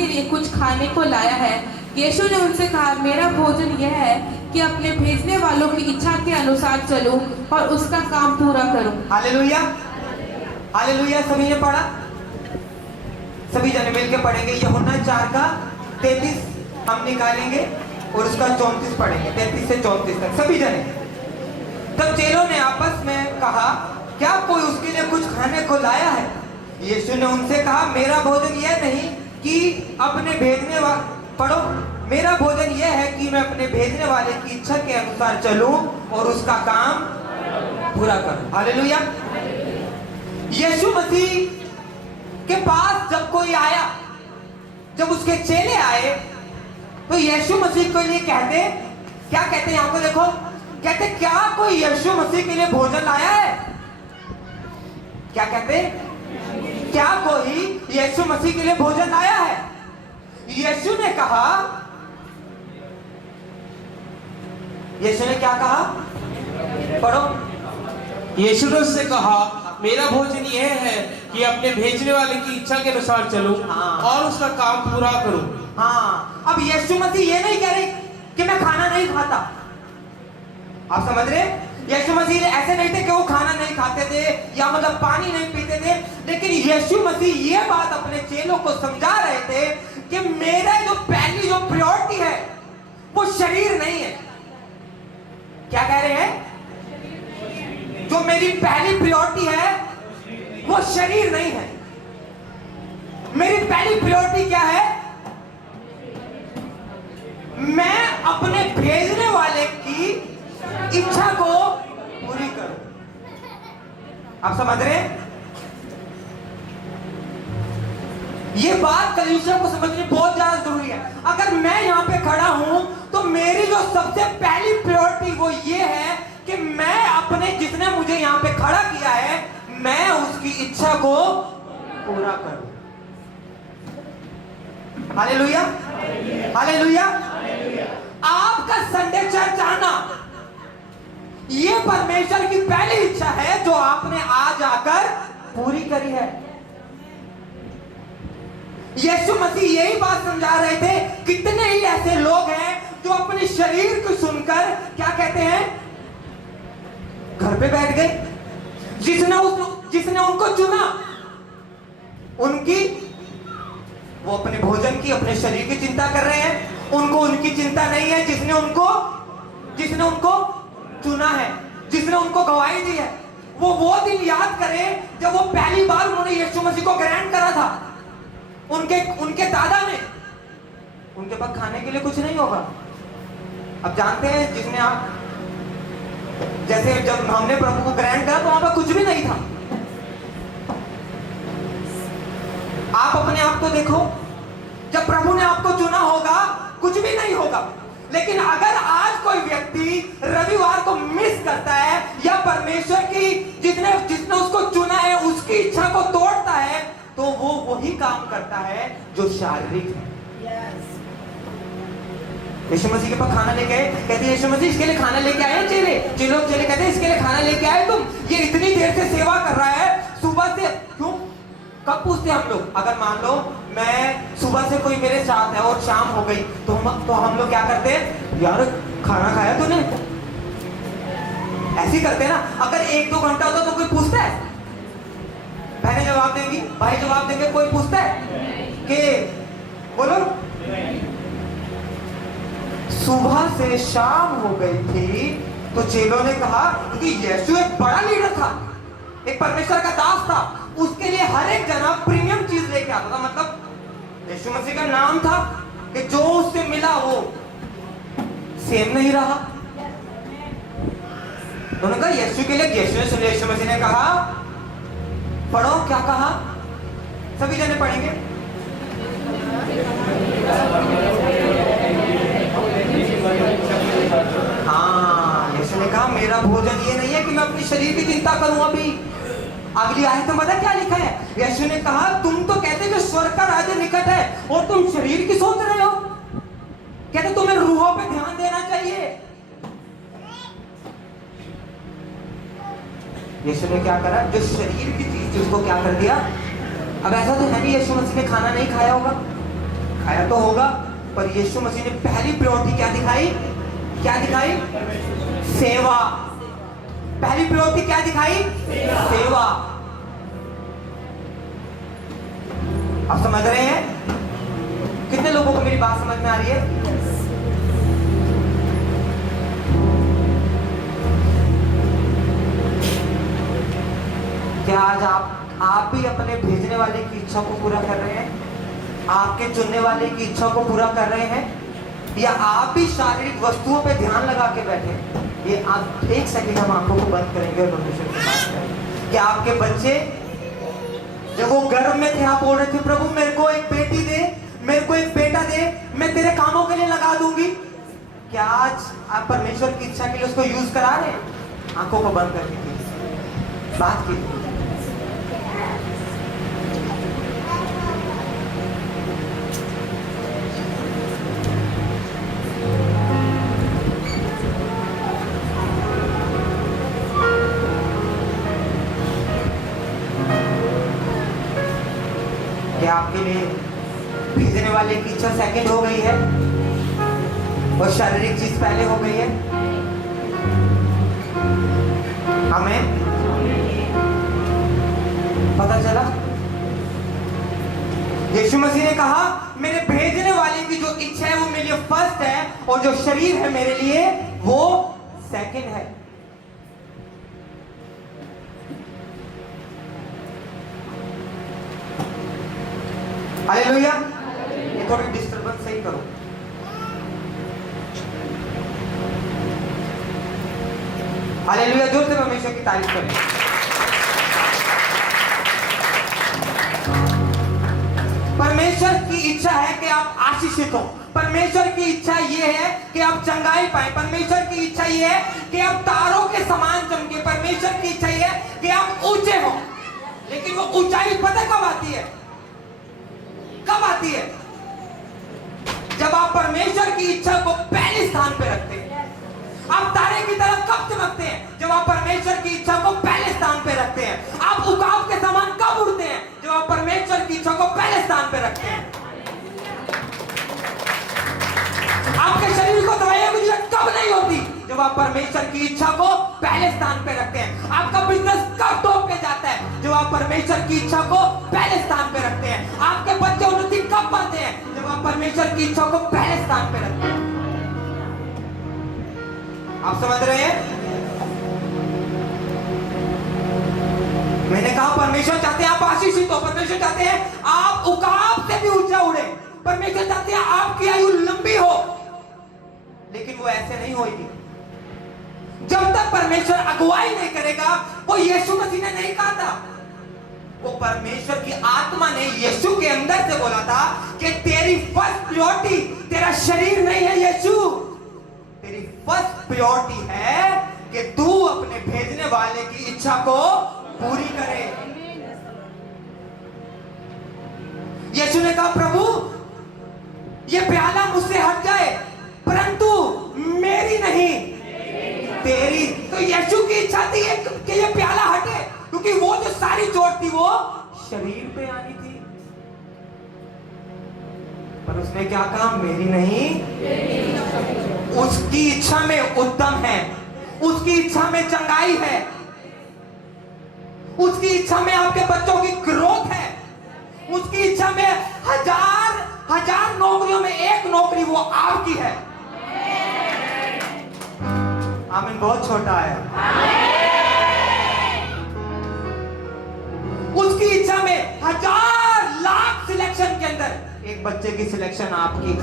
उसके लिए कुछ खाने को लाया है। यीशु ने उनसे कहा, मेरा भोजन यह है कि अपने भेजने वालों की इच्छा के अनुसार चलूं और उसका काम पूरा करूं। Hallelujah, hallelujah. सभी ने पढ़ा? सभी जने मिलके पढ़ेंगे। यूहन्ना 4:33 हम निकालेंगे और उसका 34 पढ़ेंगे, 33 से 34 तक सभी जने। तब चेलों ने आपस में कहा, क्या कोई उसके लिए कुछ खाने को लाया है? यीशु ने उनसे कहा, मेरा भोजन यह नहीं कि अपने भेजने वाले पढ़ो, मेरा भोजन यह है कि मैं अपने भेजने वाले की इच्छा के अनुसार चलूं और उसका काम पूरा करूं। हालेलुया। यीशु मसीह के पास जब कोई आया, जब उसके चेले आए, तो यीशु मसीह के लिए कहते, क्या कहते हैं यहां पर देखो, कहते क्या कोई यीशु मसीह के लिए भोजन लाया है? क्या कहते? क्या कोई यीशु मसीह के लिए भोजन लाया है? यीशु ने कहा, यीशु ने क्या कहा? पढ़ो। यीशु ने उससे कहा, मेरा भोजन यह है कि अपने भेजने वाले की इच्छा के अनुसार चलूं और उसका काम पूरा करूं। हाँ, अब यीशु मसीह ये नहीं कह रहे कि मैं खाना नहीं खाता। आप समझ रहे? यीशु मसीह ऐसे नहीं थे कि वो खाना नहीं खाते थे या मतलब पानी नहीं पीते थे, लेकिन यीशु मसीह ये बात अपने चेलों को समझा रहे थे कि मेरा जो पहली जो प्रायोरिटी है वो शरीर नहीं है। क्या कह रहे हैं? जो मेरी पहली प्रायोरिटी है वो शरीर नहीं है। मेरी पहली प्रायोरिटी क्या है? मैं अपने भेजने वाले की इच्छा को पूरी करूं। आप समझ रहे हैं? ये बात कलीसिया को समझनी बहुत ज्यादा जरूरी है। अगर मैं यहां पे खड़ा हूं तो मेरी जो सबसे पहली प्रायोरिटी वो ये है कि मैं अपने, जिसने मुझे यहां पे खड़ा किया है, मैं उसकी इच्छा को पूरा करूं। Hallelujah, hallelujah. आपका संडे चर्च आना ये परमेश्वर की पहली इच्छा है जो आपने आज आकर पूरी करी है। यीशु मसीह यही बात समझा रहे थे। कितने ही ऐसे लोग हैं जो अपने शरीर को सुनकर क्या कहते हैं, घर पे बैठ गए। जिसने उनको चुना, उनकी, वो अपने भोजन की, अपने शरीर की चिंता कर रहे हैं। उनको उनकी चिंता नहीं है जिसने उनको चुना है, जिसने उनको गवाही दी है। वो दिन याद करें जब वो पहली बार उन्होंने यीशु मसीह को ग्रहण करा था। उनके दादा ने, उनके पास खाने के लिए कुछ नहीं होगा। अब जानते हैं, जिसने आप, जैसे जब हमने प्रभु को ग्रहण करा तो वहां पर कुछ भी नहीं था। आप अपने आप को देखो, जब प्रभु ने आपको चुना होगा कुछ भी नहीं होगा। लेकिन अगर आज कोई व्यक्ति रविवार को मिस करता है या परमेश्वर की जिसने उसको चुना है उसकी इच्छा को तोड़ता है, तो वो वही काम करता है जो शारीरिक है। यीशु मसीह के पास खाना लेके आए, कहते यीशु मसीह इसके लिए खाना लेके आए। चेले कहते हैं इसके लिए खाना लेके आए तुम? ये इतनी देर से सेवा कर रहा है, सुबह से क्यों? कब पूछते हम लोग? अगर मान लो मैं सुबह से कोई मेरे साथ है और शाम हो गई तो हम लोग क्या करते हैं? यार खाना खाया तूने? ऐसे ही करते हैं ना। अगर 1-2 घंटा होता तो कोई पूछता है? बहनें जवाब देंगी, भाई जवाब देंगे, कोई पूछता है कि बोलो? सुबह से शाम हो गई थी तो चेलों ने कहा, क्योंकि यीशु एक बड़ा लीडर था, एक परमेश्वर का दास था, उसके लिए हर एक जना प्रीमियम चीज लेके आता था। मतलब यीशु मसीह का नाम था कि जो उससे मिला वो सेम नहीं रहा। उन्होंने कहा यीशु के लिए, यीशु मसीह ने कहा, पढ़ो क्या कहा, सभी जने पढ़ेंगे। हाँ, यीशु ने कहा मेरा भोजन ये नहीं है कि मैं अपने शरीर की चिंता करूं। अभी अगली आयत में पता क्या लिखा है? यीशु ने कहा तुम तो कहते हो स्वर्ग का राज्य निकट है और तुम शरीर की सोच रहे हो। कहते तुम्हें रूहों पे ध्यान देना चाहिए। यीशु ने क्या करा? जो शरीर की चीज उसको क्या कर दिया? अब ऐसा तो है नहीं यीशु मसीह ने खाना नहीं खाया होगा। दिखाया तो होगा, पर यीशु मसीह ने पहली प्रायोरिटी क्या दिखाई? क्या दिखाई? सेवा। पहली प्रायोरिटी क्या दिखाई? सेवा। आप समझ रहे हैं? कितने लोगों को मेरी बात समझ में आ रही है? क्या आज आप भी अपने भेजने वाले की इच्छा को पूरा कर रहे हैं? आपके चुनने वाले की इच्छा को पूरा कर रहे हैं? या आप भी शारीरिक वस्तुओं पे ध्यान लगा के बैठे? ये आप एक सेकंड हम आंखों को बंद करेंगे और परमेश्वर से बात करेंगे। क्या आपके बच्चे जब वो गर्भ में थे, आप बोल रहे थे प्रभु मेरे को एक बेटी दे, मेरे को एक बेटा दे, मैं तेरे कामों के लिए लगा दूंगी? क्या आज आप परमेश्वर की इच्छा के लिए उसको यूज करा रहे हैं? आंखों को बंद करके बात कीजिए। क्या आपके लिए भेजने वाले की इच्छा सेकंड हो गई है और शारीरिक चीज पहले हो गई है? हमें पता चला? यीशु मसीह ने कहा मेरे भेजने वाले की जो इच्छा है वो मेरे लिए फर्स्ट है, और जो शरीर है मेरे लिए वो सेकंड है। हालेलुया। ये थोड़ी डिस्टर्बेंस सही करो। हालेलुया, जोर से परमेश्वर की तारीफ करें। परमेश्वर की इच्छा है कि आप आशीषित हो। परमेश्वर की इच्छा ये है कि आप चंगाई पाए। परमेश्वर की इच्छा ये है कि आप तारों के समान चमके। परमेश्वर की इच्छा ये है कि आप ऊंचे हो। लेकिन वो ऊंचाई पता कब आती है? कब आती है? जब आप परमेश्वर की इच्छा को पहले स्थान पे रखते हैं। आप तारे की तरह कब चमकते हैं? जब आप परमेश्वर की इच्छा को पहले स्थान पे रखते हैं। आप उकाब के समान कब उड़ते हैं? जब आप परमेश्वर की इच्छा को पहले स्थान पे रखते हैं। आपके शरीर को दवाइयों की जरूरत कब नहीं होती? जब आप परमेश्वर की इच्छा को पहले स्थान पे रखते हैं। आपका बिजनेस कब टॉप पे जाता है? जब आप परमेश्वर की इच्छा को पहले स्थान पे रखते हैं। आपके बच्चे उन्नति कब पाते हैं? जब आप परमेश्वर की इच्छा को पहले स्थान पे रखते हैं। आप समझ रहे हैं? मैंने कहा परमेश्वर चाहते हैं आप आशीषित हो। परमेश्वर चाहते हैं आप उकाब से भी ऊंचा उड़े। परमेश्वर चाहते हैं आपकी आयु लंबी हो। लेकिन वो ऐसे नहीं होगी जब तक परमेश्वर अगुवाई नहीं करेगा। वो यीशु मसीह ने नहीं कहा था, वो परमेश्वर की आत्मा ने यीशु के अंदर से बोला था कि तेरी फर्स्ट प्रायोरिटी तेरा शरीर नहीं है यीशु, तेरी फर्स्ट प्रायोरिटी है कि तू अपने भेजने वाले की इच्छा को पूरी करे। यीशु ने कहा प्रभु ये प्याला मुझसे हट जाए, परंतु मेरी नहीं तेरी। तो यीशु की इच्छा थी कि ये प्याला हटे, क्योंकि वो जो सारी चोट थी वो शरीर पे आनी थी। पर उसने क्या कहा? मेरी नहीं। उसकी इच्छा में उद्यम है, उसकी इच्छा में चंगाई है, उसकी इच्छा में आपके बच्चों की ग्रोथ है, उसकी इच्छा में हजार नौकरियों में एक नौकरी वो आपकी है। आमीन। बहुत छोटा है। उसकी इच्छा में 1000 लाख सिलेक्शन के अंदर एक बच्चे की सिलेक्शन आपकी।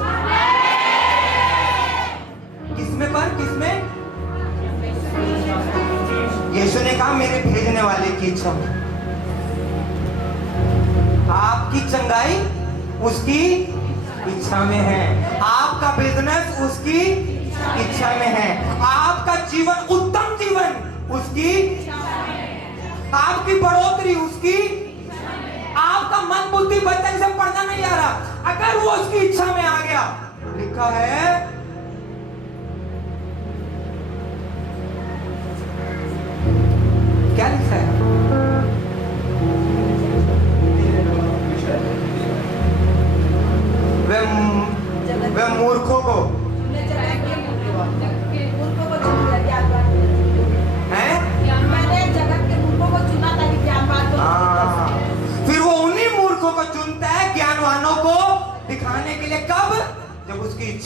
किसमें? पर किसमें? यीशु ने कहा मेरे भेजने वाले की इच्छा में। आपकी चंगाई उसकी इच्छा में है, आपका बिजनेस उसकी इच्छा में है, आपका जीवन उत्तम जीवन उसकी, आपकी बढ़ोतरी उसकी, आपका मन बुद्धि बच्चे से पढ़ना नहीं आ रहा, अगर वो उसकी इच्छा में आ गया। लिखा है क्या लिखा है? वह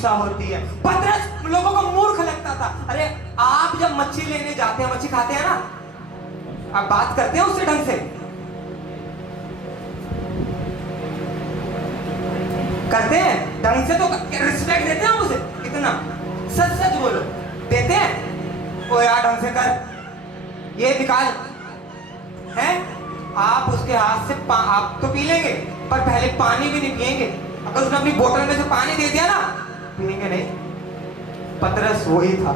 इच्छा होती है। पतरस लोगों को मूर्ख लगता था। अरे आप जब मच्छी लेने जाते हैं, मच्छी खाते हैं ना, आप बात करते हैं उससे ढंग से, करते हैं ढंग से, तो रिस्पेक्ट देते हैं उसे कितना, सच सच बोलो, देते हैं? ओ यार ढंग से कर, ये निकाल, हैं? आप उसके हाथ से आप तो पी लेंगे, पर पहले पानी भी नहीं पिएंगे। अगर उसने अपनी बोतल में से पानी दे दिया ना, पिएंगे नहीं। पतरस वही था।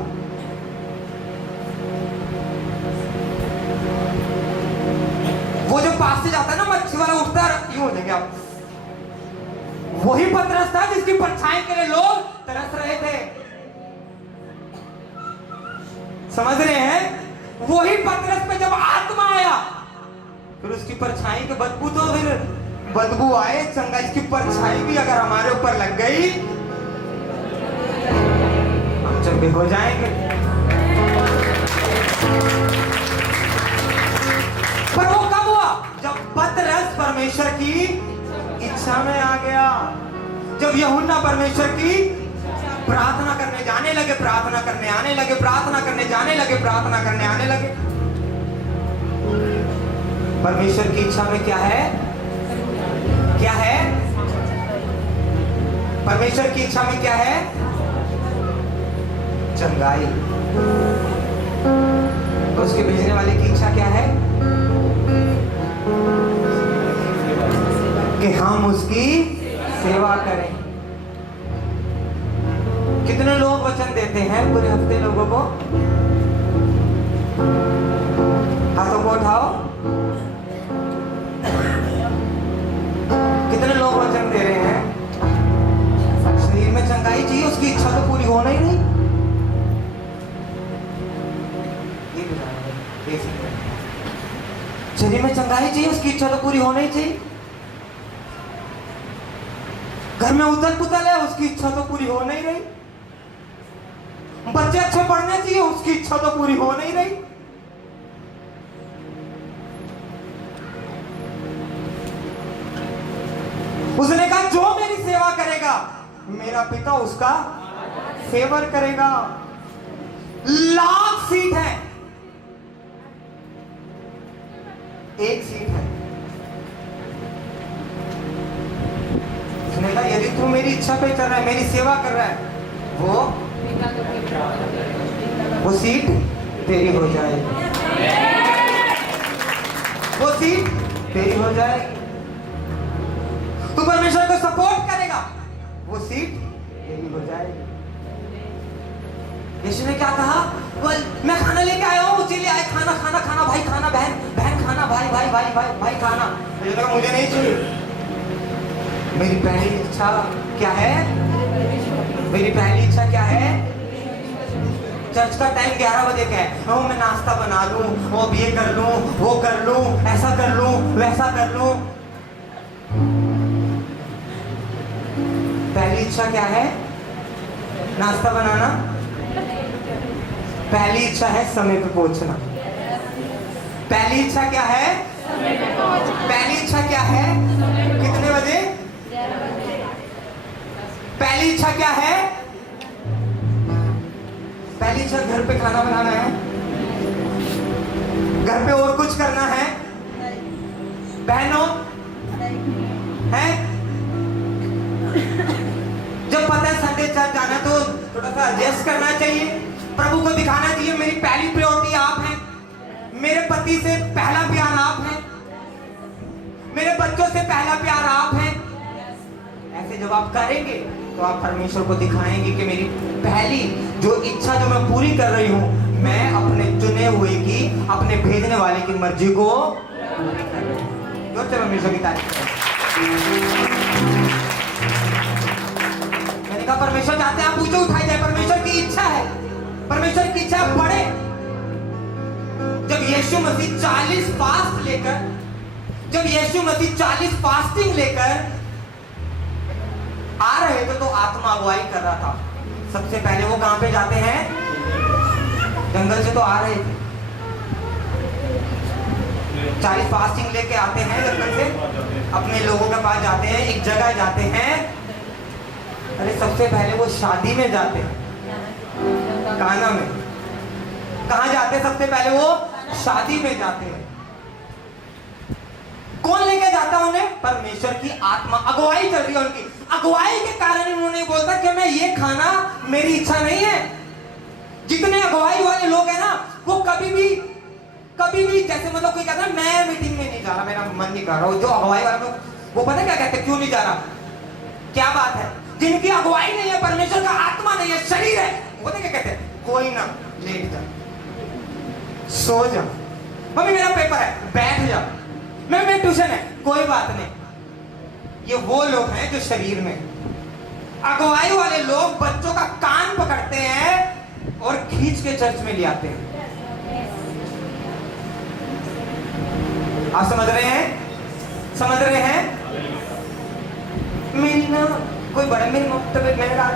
वो जो पास से जाता है ना, मच्छी वाला उठता है, यूं हो जाएंगे आप। वही पतरस था जिसकी परछाई के लिए लोग तरस रहे थे। समझ रहे हैं? वही पतरस पे जब आत्मा आया, फिर उसकी परछाई के बदबू, तो फिर बदबू आए चंगा, इसकी परछाई भी अगर हमारे ऊपर लग गई, हम चंगे हो जाएंगे। पर वो कब हुआ? जब पतरस परमेश्वर की इच्छा में आ गया। जब यूहन्ना परमेश्वर की प्रार्थना करने जाने लगे, प्रार्थना करने आने लगे, प्रार्थना करने जाने लगे, प्रार्थना करने आने लगे। परमेश्वर की इच्छा में क्या है? क्या है? परमेश्वर की इच्छा में क्या है? चंगाई। तो उसके भेजने वाले की इच्छा क्या है? कि हम उसकी सेवा करें। कितने लोग वचन देते हैं पूरे हफ्ते लोगों को? हाथों को उठाओ। कितने लोग वचन दे रहे हैं? शरीर में चंगाई चाहिए, उसकी इच्छा तो पूरी होना ही नहीं। शरीर में चंगाई चाहिए, उसकी इच्छा तो पूरी होना ही चाहिए। घर में उथल पुथल है, उसकी इच्छा तो पूरी हो नहीं रही। बच्चे अच्छे पढ़ने चाहिए, उसकी इच्छा तो पूरी हो नहीं रही। उसने कहा जो मेरी सेवा करेगा, मेरा पिता उसका फेवर करेगा। लाख सीट है, एक सीट है। उसने कहा यदि तू मेरी इच्छा पे चल रहा है, मेरी सेवा कर रहा है, वो सीट तेरी हो जाएगी, वो सीट तेरी हो जाएगी। तू परमेश्वर को सपोर्ट करेगा, वो सीट तेरी हो जाएगी। यीशु ने क्या कहा? मैं खाना लेके आया हूँ, मुझे ले आए खाना, खाना खाना भाई, खाना बहन, बहन खाना, भाई भाई भाई भाई भाई खाना। मुझे नहीं चाहिए। मेरी पहली इच्छा क्या है? मेरी पहली इच्छा क्या है? चर्च का टाइम 11 बजे का है, वो मैं नाश्ता बना लूं, वो अब ये कर लूं, वो कर लूं, ऐसा कर लूं, वैसा कर लूं। पहली इच्छा क्या है? नाश्ता बनाना। पहली इच्छा है समय पे पहुंचना। पहली इच्छा क्या है? पहली इच्छा क्या है? कितने बजे? पहली इच्छा क्या है? पहली इच्छा घर पे खाना बनाना है, घर पे और कुछ करना है? बहनों है, जब पता है संडे चर्च जाना तो थोड़ा सा एडजस्ट करना चाहिए, प्रभु को दिखाना चाहिए मेरी पहली प्रायोरिटी आप हैं, मेरे पति से पहला प्यार आप हैं, मेरे बच्चों से पहला प्यार आप हैं। ऐसे जब आप करेंगे तो आप परमेश्वर को दिखाएंगे कि मेरी पहली जो इच्छा जो मैं पूरी कर रही हूं, मैं अपने चुने हुए की, अपने भेजने वाले की मर्जी को पूरी कर रही हूं। तो परमेश्वर की तारीफ करें। मैंने कहा परमेश्वर चाहते हैं आप ऊंचे उठाई जाए, परमेश्वर की इच्छा है, परमेश्वर की इच्छा बढ़े। जब यीशु मसीह 40 फास्ट लेकर, जब यीशु मसीह 40 फास्टिंग लेकर आ रहे थे तो आत्मा अगुवाई कर रहा था। सबसे पहले वो कहां पे जाते हैं? जंगल से तो आ रहे थे, 40 फास्टिंग लेके आते हैं जंगल से, अपने लोगों के पास जाते हैं, एक जगह जाते हैं अरे सबसे पहले वो शादी में जाते हैं, काना में। कहाँ जाते हैं सबसे पहले? वो शादी में जाते हैं। कौन लेके जाता है उन्हें? परमेश्वर की आत्मा। अगुवाई चल रही है उनकी। अगुवाई के कारण उन्होंने बोलता कि मैं ये खाना मेरी इच्छा नहीं है। जितने अगुवाई वाले लोग हैं ना, वो कभी भी जैसे मतलब कोई कहता है मैं मीटिंग में नहीं जा रहा, मेरा मन नहीं कर रहा, जो अगुवाई वाले लोग वो पता क्या कहते हैं? क्यों नहीं जा रहा? क्या बात है? जिनकी अगुवाई नहीं है, परमेश्वर का आत्मा नहीं है, शरीर है, वो पता क्या कहते हैं? कोई ना, लेट जा, सो जा, मम्मी मेरा पेपर है, बैठ जा, मैं ट्यूशन है, कोई बात नहीं। ये वो लोग हैं जो शरीर में। अगुवाई वाले लोग बच्चों का कान पकड़ते हैं और खींच के चर्च में ले आते हैं। आप समझ रहे हैं? समझ रहे हैं? मेरी ना कोई बड़ा मेरी तबियत, मैंने कहा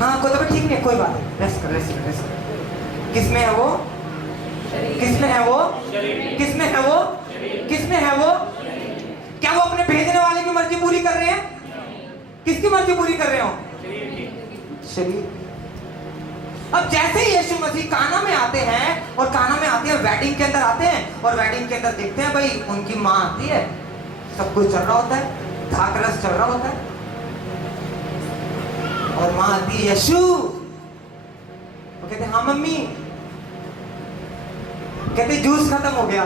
हाँ कोई तबियत ठीक नहीं, कोई बात नहीं, रेस्ट कर, रेस्ट कर, रेस्ट कर। किसमें है वो? किसमें है वो? किसमें है वो? किसमें है वो? क्या वो अपने भेजने वाले की मर्जी पूरी कर रहे हैं? किसकी मर्जी पूरी कर रहे हो? शरीर। अब जैसे ही यीशु मसीह काना में आते हैं, और काना में आते हैं, वेडिंग के अंदर आते हैं, और वेडिंग के अंदर देखते हैं भाई उनकी माँ आती है, सब कुछ चल रहा होता है, धाक रस चल रहा होता है, और माँ आती है, यीशु, वो कहते हैं हाँ मम्मी, कहते जूस खत्म हो गया।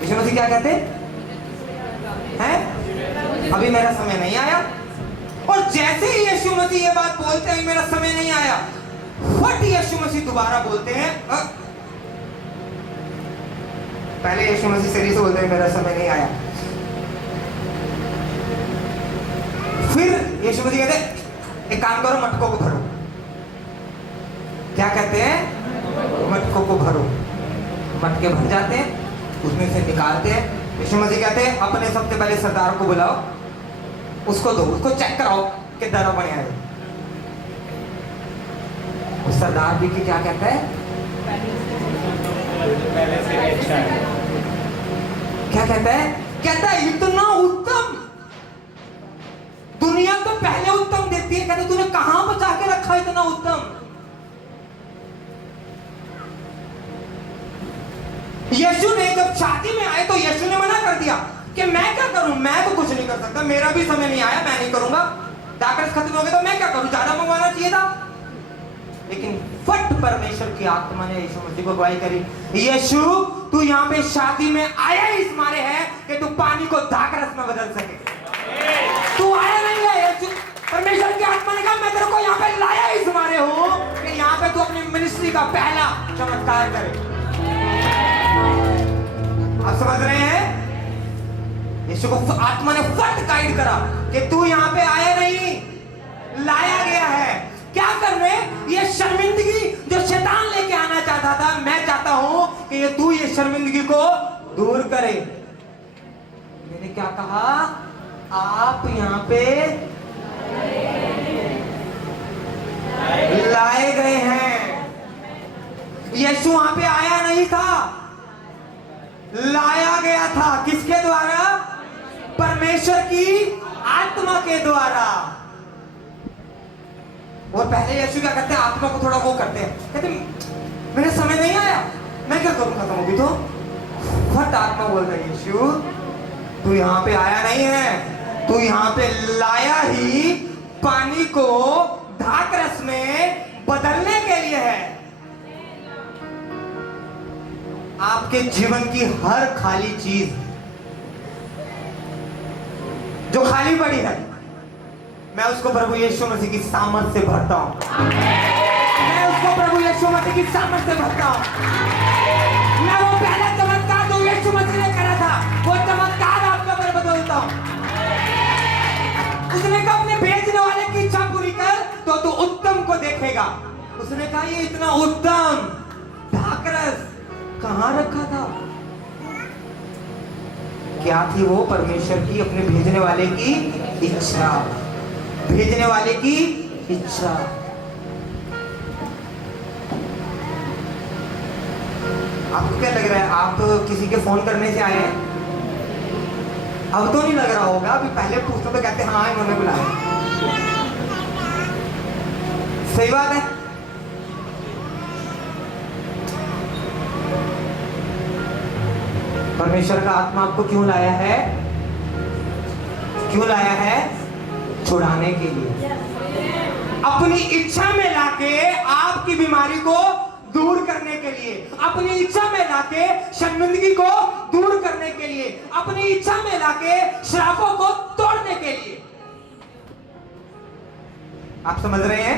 यीशु मसीह क्या कहते हैं? अभी मेरा समय नहीं आया। और जैसे ही यीशु मसीह ये बात बोलते हैं मेरा समय नहीं आया, फट यीशु मसीह दोबारा बोलते हैं, पहले यीशु मसीह सीरियस बोलते हैं मेरा समय नहीं आया, फिर यीशु मसीह कहते हैं एक काम करो, मटकों को भरो। क्या कहते हैं? मटकों को भरो। मटके भर जाते हैं, उसमें से निकालते हैं। यीशु मसीह कहते हैं अपने सबसे पहले सरदार को बुलाओ, उसको दो, उसको चेक कराओ कि दरा बने आए। उस सरदार भी क्या कहता है? क्या कहता है? कहता है इतना उत्तम, दुनिया तो पहले उत्तम देती है, कहते तूने कहां बचा के रखा इतना उत्तम? यीशु ने जब शादी में आए तो यीशु ने मना कर दिया कि मैं क्या करूं, मैं तो कुछ नहीं कर सकता, मेरा भी समय नहीं आया, मैं नहीं करूंगा, दाकरस खत्म हो गया तो मैं क्या करूं, ज्यादा मंगवाना चाहिए था। लेकिन फट परमेश्वर की आत्मा ने यीशु मसीह को अगुवाई करी, यीशु तू यहाँ पे शादी में आया इस मारे है कि तू पानी को दाकरस में बदल सके। तू आया नहीं है, यीशु परमेश्वर की आत्मा ने कहा मैं तेरे को यहाँ पे लाया इस मारे हूं कि यहाँ पे तू अपनी मिनिस्ट्री का पहला चमत्कार करे। आप समझ रहे हैं? यीशु को आत्मा ने फट गाइड करा कि तू यहाँ पे आया नहीं, लाया गया है। क्या करने? ये शर्मिंदगी जो शैतान लेके आना चाहता था, मैं चाहता हूं कि ये तू ये शर्मिंदगी को दूर करे। मैंने क्या कहा? आप यहाँ पे लाए गए हैं। यीशु वहां पे आया नहीं था, लाया गया था। किसके द्वारा? परमेश्वर की आत्मा के द्वारा। और पहले यीशु क्या करते हैं? आत्मा को थोड़ा वो करते हैं, कहते मेरा समय नहीं आया, मैं क्या करूं, खत्म होगी तो। फट आत्मा बोल रही है यीशु तू यहाँ पे आया नहीं है, तू यहाँ पे लाया ही पानी को दाकरस में बदलने के लिए है। आपके जीवन की हर खाली चीज जो खाली पड़ी है, मैं उसको प्रभु यीशु मसीह की सामर्थ से भरता हूं। मैं उसको प्रभु यीशु मसीह की सामर्थ से भरता हूं। मैं वो पहला चमत्कार जो यीशु मसीह ने करा था, वो चमत्कार आपके ऊपर बदलता हूं। उसने कहा अपने भेजने वाले की इच्छा पूरी कर तो तू उत्तम को देखेगा। उसने कहा ये इतना उत्तम दाकरस कहां रखा था? क्या थी वो? परमेश्वर की, अपने भेजने वाले की इच्छा। भेजने वाले की इच्छा। आपको क्या लग रहा है, आप तो किसी के फोन करने से आए हैं? अब तो नहीं लग रहा होगा, अभी पहले पूछते तो कहते हाँ इन्होंने बुलाया। सही बात है। परमेश्वर का आत्मा आपको क्यों लाया है? क्यों लाया है? छुड़ाने के लिए, अपनी इच्छा में लाके आपकी बीमारी को दूर करने के लिए, अपनी इच्छा में लाके शर्मिंदगी को दूर करने के लिए, अपनी इच्छा में लाके श्रापों को तोड़ने के लिए। आप समझ रहे हैं?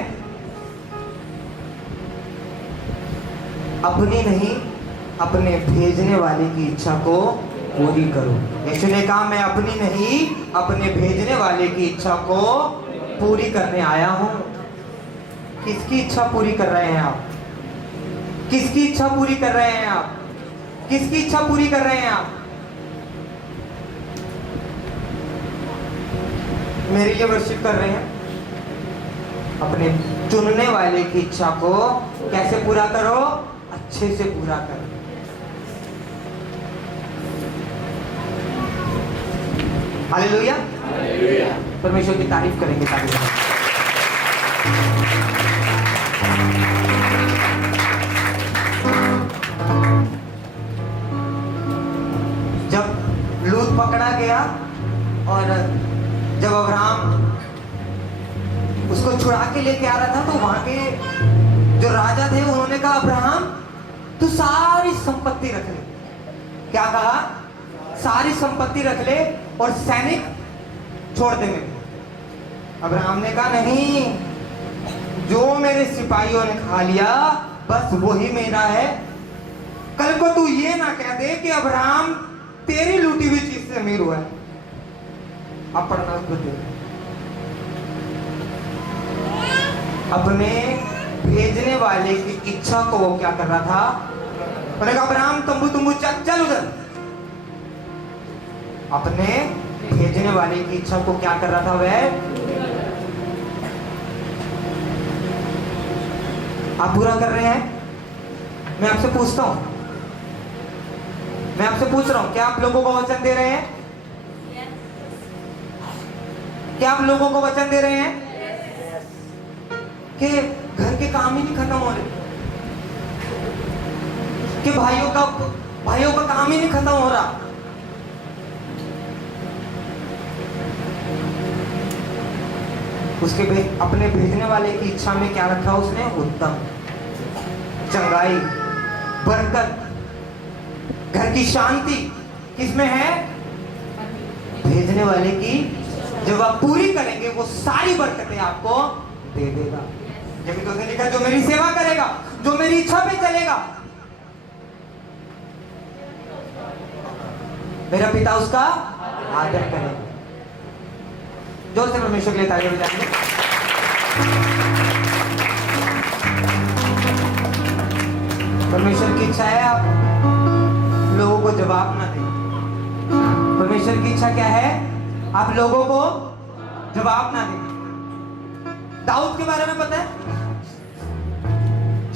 अपनी नहीं, अपने भेजने वाले की इच्छा को पूरी करो। यीशु ने कहा मैं अपनी नहीं, अपने भेजने वाले की इच्छा को पूरी करने आया हूं। किसकी इच्छा पूरी कर रहे हैं आप? किसकी इच्छा पूरी कर रहे हैं आप? किसकी इच्छा पूरी कर रहे हैं आप? मेरे लिए वर्शिप कर रहे हैं। अपने चुनने वाले की इच्छा को कैसे पूरा करो? अच्छे से पूरा करो। हालेलुया। परमेश्वर की तारीफ करेंगे तारीफ। जब लूत पकड़ा गया और जब अब्राहम उसको छुड़ा के लेके आ रहा था, तो वहां के जो राजा थे उन्होंने कहा अब्राहम तू सारी संपत्ति रख ले। क्या कहा? सारी संपत्ति रख ले और सैनिक छोड़ दे मेरे। अब्राहम ने कहा नहीं, जो मेरे सिपाहियों ने खा लिया बस वही मेरा है। कल को तू ये ना कह दे कि अब्राहम तेरी लूटी हुई चीज से अमीर हुआ है। आप पढ़ना उसको दे। अपने भेजने वाले की इच्छा को वो क्या कर रहा था? उन्होंने कहा अब्राहम तंबू चल उधर। अपने भेजने वाले की इच्छा को क्या कर रहा था वह? आप पूरा कर रहे हैं? मैं आपसे पूछता हूं, मैं आपसे पूछ रहा हूं, क्या आप लोगों को वचन दे रहे हैं? क्या आप लोगों को वचन दे रहे हैं कि घर के काम ही नहीं खत्म हो रहे, कि भाइयों का काम ही नहीं खत्म हो रहा? उसके अपने भेजने वाले की इच्छा में क्या रखा उसने? उत्तम, चंगाई, बरकत, घर की शांति किसमें है? भेजने वाले की। जब आप पूरी करेंगे वो सारी बरकतें आपको दे देगा। जब तो उसने लिखा जो मेरी सेवा करेगा, जो मेरी इच्छा पे चलेगा, मेरा पिता उसका आदर करेगा। जोर से परमेश्वर के लिए तालियां बजाएंगे। परमेश्वर की इच्छा है आप लोगों को जवाब ना दें। परमेश्वर की इच्छा क्या है? आप लोगों को जवाब ना दें। दाऊद के बारे में पता है?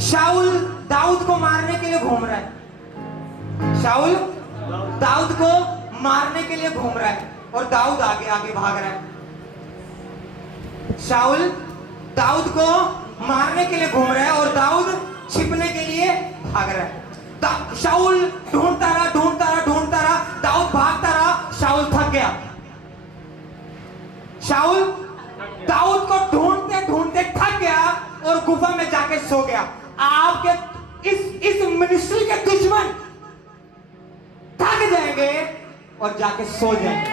शाऊल दाऊद को मारने के लिए घूम रहा है। शाऊल दाऊद को मारने के लिए घूम रहा है और दाऊद आगे आगे भाग रहा है। शाऊल दाऊद को मारने के लिए घूम रहा है और दाऊद छिपने के लिए भाग रहा है। शाऊल ढूंढता रहा, दाऊद भागता रहा, शाऊल थक गया। शाऊल दाऊद को ढूंढते ढूंढते थक गया और गुफा में जाके सो गया। आपके इस मिनिस्ट्री के दुश्मन थक जाएंगे और जाके सो जाएंगे।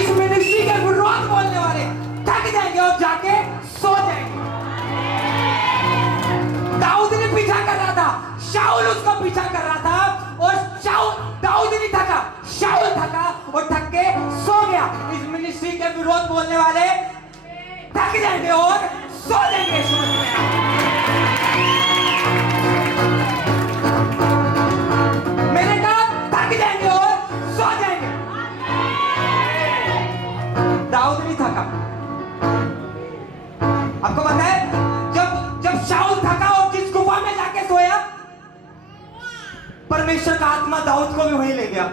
इस मिनिस्ट्री के विरोध बोलने वाले थक जाएंगे और जाके सो जाएंगे। दाऊद ने पीछा कर रहा था, शाऊल उसका पीछा कर रहा था और दाऊद नहीं थका, शाऊल थका और थक के सो गया। इस मिनिस्ट्री के विरोध बोलने वाले थक जाएंगे और सो जाएंगे। मैंने कहा थक जाएंगे और सो जाएंगे। दाऊद नहीं थका। आपको पता है जब शाऊल थका और जिस गुफा में जाके सोया परमेश्वर का आत्मा दाऊद को भी वहीं ले गया।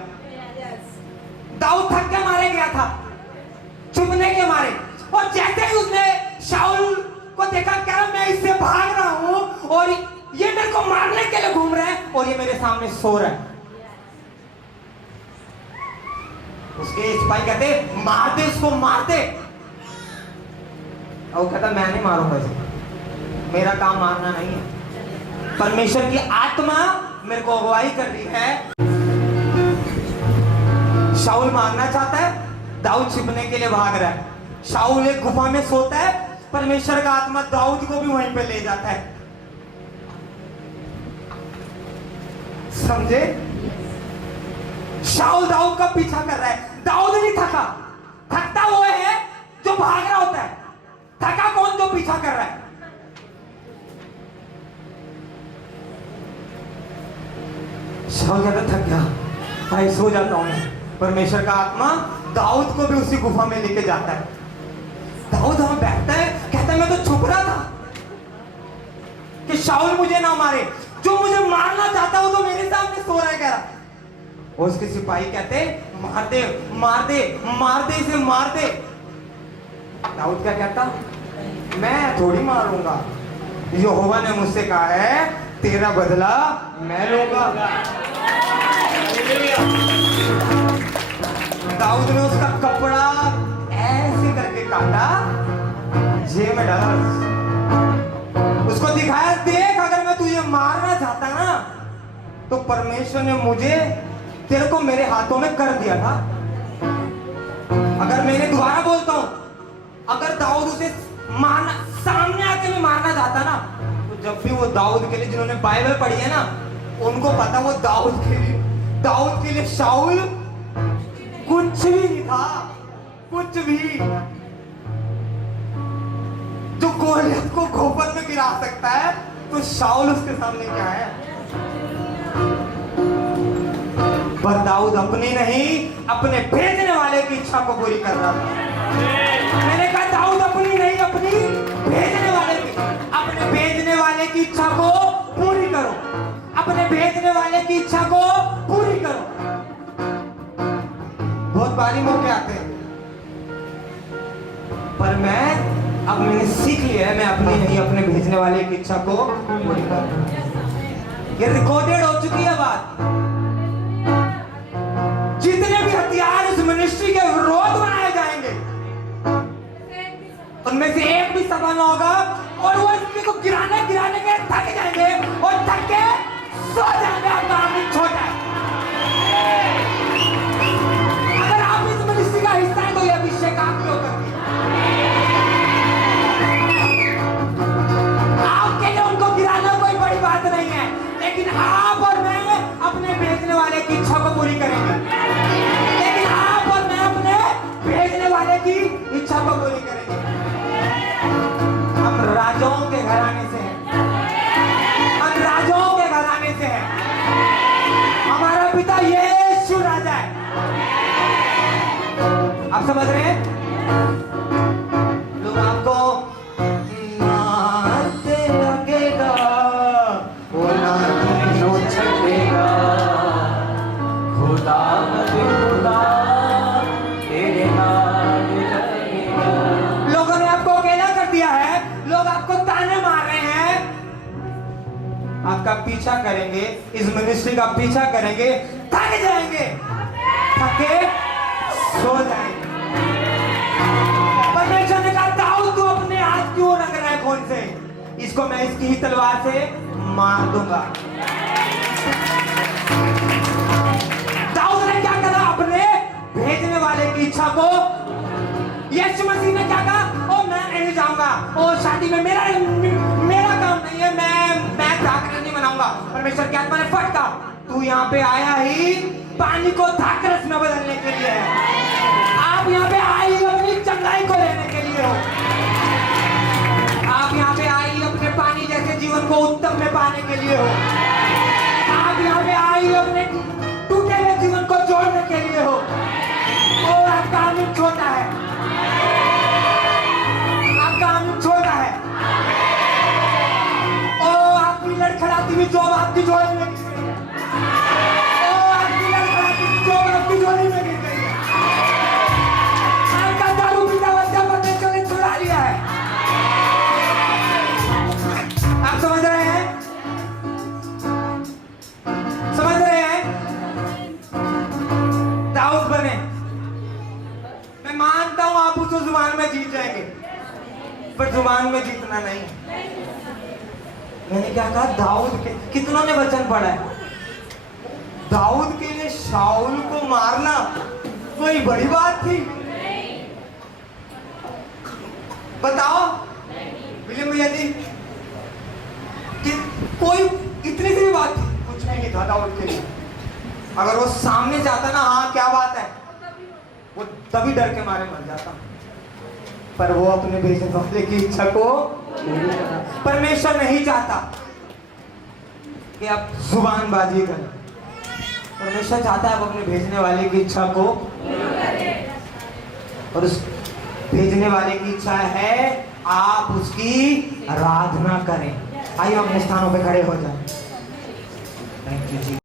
दाऊद थक के मारे गया था, छुपने के मारे, और जैसे ही उसने शाऊल को देखा, कह रहा मैं इससे भाग रहा हूं और ये मेरे को मारने के लिए घूम रहा है और ये मेरे सामने सो रहा है। उसके सिपाही कहते मार दे इसको, मार दे। और वो कहता मैं नहीं मारूंगा इसे, मेरा काम मारना नहीं है। परमेश्वर की आत्मा मेरे को अगुवाई कर रही है। शाऊल मारना चाहता है, दाऊद छिपने के लिए भाग रहा है। शाऊल एक गुफा में सोता है, परमेश्वर का आत्मा दाऊद को भी वहीं पे ले जाता है। समझे? शाऊल दाऊद का पीछा कर रहा है। दाऊद नहीं थका, थकता वो है जो भाग रहा होता है। थका कौन? जो पीछा कर रहा है। शाऊल कहता थक गया, भाई सो जाता हूं मैं। परमेश्वर का आत्मा दाऊद को भी उसी गुफा में लेके जाता है। दाऊद वहां बैठता है, कहता है मैं तो छुप रहा था कि शाऊल मुझे ना मारे, जो मुझे मारना चाहता वो तो मेरे सामने सो रहा है। कह रहा, और उसके सिपाही कहते मार दे, मार दे, मार दे इसे, मार दे। दाऊद क्या कहता, मैं थोड़ी मारूंगा, यहोवा ने मुझसे कहा है तेरा बदला मैं लूंगा। दाऊद ने उसका कपड़ा ऐसे करके काटा, जेब में डाला, उसको दिखाया देख अगर मैं तुझे मारना चाहता ना तो परमेश्वर ने मुझे तेरे को मेरे हाथों में कर दिया था। अगर मैंने दोबारा बोलता हूं, अगर दाऊद उसे मारना, सामने आके भी मारना चाहता ना, तो जब भी वो दाऊद के लिए, जिन्होंने बाइबल पढ़ी है ना, उनको पता वो दाऊद के लिए शाऊल कुछ भी नहीं था, कुछ भी। जो गोलियत को गोबर में गिरा सकता है, तो शाऊल उसके सामने क्या है? पर दाऊद अपनी नहीं, अपने भेजने वाले की इच्छा को पूरी कर रहा था। मैंने कहा दाऊद अपनी नहीं, अपनी भेजने वाले की, अपने भेजने वाले की इच्छा को पूरी करो, अपने भेजने वाले की इच्छा को पूरी करो। बहुत बारी मौके आते हैं, पर मैंने सीख लिया है, मैं अपनी नहीं अपने भेजने वाले की इच्छा को पूरी करूं। ये रिकॉर्डेड हो चुकी है बात। जितने भी हथियार इस मिनिस्ट्री के विरोध बनाए जाएंगे, उनमें से एक भी सफल न होगा, और वो इसके को गिराने के थक जाएंगे और थक के सो जाएंगे। आपका आमिर छोटा है। अगर आप इस मिनिस्ट्री का हिस्सा है तो ये अभिषेक आपके ऊपर है। आपके लिए उनको गिराना कोई बड़ी बात नहीं है, लेकिन आप और मैं अपने भेजने वाले की इच्छा को पूरी करेंगे। लेकिन आप और मैं अपने भेजने वाले की इच्छा को पूरी करेंगे। हम राजाओं के घराने से हैं, हम राजाओं के घराने से हैं। हमारा पिता यीशु राजा है। आप समझ रहे हैं? लोग आपको मारते लगेगा, वो ना तुझको छेड़ेगा, खुदा खुदा तेरे नाम लगेगा। लोगों ने आपको अकेला कर दिया है, लोग आपको ताने मार रहे हैं, आपका पीछा करेंगे, इस मिनिस्ट्री का पीछा करेंगे, थक जाएंगे, थके सो जाएंगे। परमेश्वर ने कहा दाऊद तू अपने हाथ क्यों रख रहा है खून से? इसको मैं इसकी ही तलवार से मार दूंगा। दाऊद ने क्या कहा? अपने भेजने वाले की इच्छा को। यीशु मसीह ने क्या कहा? ओ मैं नहीं जाऊंगा, ओ शादी में मेरा काम नहीं है, मैं द्राक्षरस नहीं बनाऊंगा। परमेश्वर की आत्मा ने फटका, तू यहाँ पे आया ही पानी को द्राक्षरस में बदलने के लिए है। आप यहाँ पे आई अपनी चंगाई को लेने के लिए हो। आप यहाँ पे आई अपने पानी जैसे जीवन को उत्तम में पाने के लिए हो। आप यहाँ पे आई अपने टूटे हुए जीवन को जोड़ने के लिए हो। और आपका आमिर छोटा है, आपका आमिर छोटा है। और आपकी लड़खड़ाती हुई जॉब आपकी जोड़ने के लिए। मानता हूं आप उस जुबान में जीत जाएंगे, पर जुबान में जीतना नहीं। मैंने क्या कहा, दाऊद के कितनों ने वचन पढ़ा है, दाऊद के लिए शाऊल को मारना कोई बड़ी बात थी? बताओ विलियम भैया जी, कि कोई इतनी सी बात थी? कुछ भी नहीं था दाऊद के लिए। अगर वो सामने जाता ना, हाँ क्या बात है, वो तभी डर के मारे मर जाता। पर वो अपने भेजने वाले की इच्छा को, परमेश्वर नहीं चाहता कि आप जुबानबाजी करें। परमेश्वर चाहता है आप अपने भेजने वाले की इच्छा को, और उस भेजने वाले की इच्छा है आप उसकी आराधना करें। आइए अपने स्थानों पे खड़े हो जाएं। Thank you ji.